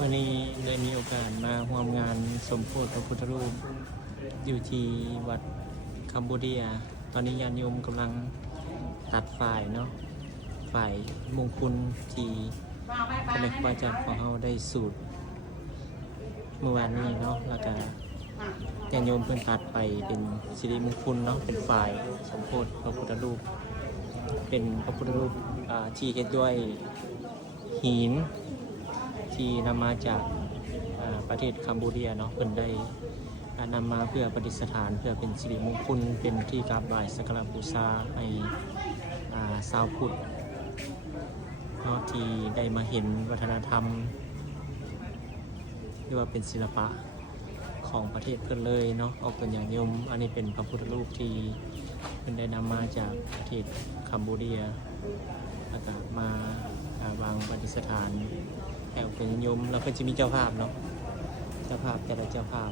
วันนี้ได้มีโอกาสมาร่วมงานสมโภชพระพุทธรูปอยู่ที่วัดคัมบูเดียตอนนี้ญาติโยมกำลังตัดฝ่ายเนาะฝ่ายมงคลที่พระเดชพระอาจารย์ของเราได้สูตรเมื่อวานนี้เนาะแล้วก็ญาติโยมเพิ่นตัดไปเป็นสิริมงคลเนาะเป็นฝ่ายสมโภชพระพุทธรูปเป็นพระพุทธรูปที่เฮ็ดด้วยหินที่นำมาจากประเทศคัมบูเดียเนาะเพิ่นได้นำมาเพื่อประดิษฐานเพื่อเป็นสิริมงคลเป็นที่กราบไหว้สักการะบูชาให้ชาวพุทธเนาะที่ได้มาเห็นวัฒนธรรมหรือว่าเป็นศิลปะของประเทศเพิ่นเลยเนาะออกตัวอย่างยมอันนี้เป็นพระพุทธรูปที่เพิ่นได้นำมาจากประเทศคัมบูเดียแล้วก็มาวางประดิษฐานแถวเป็นนิยมแล้วก็จะมีเจ้าภาพเนาะเจ้าภาพแต่ละเจ้าภาพ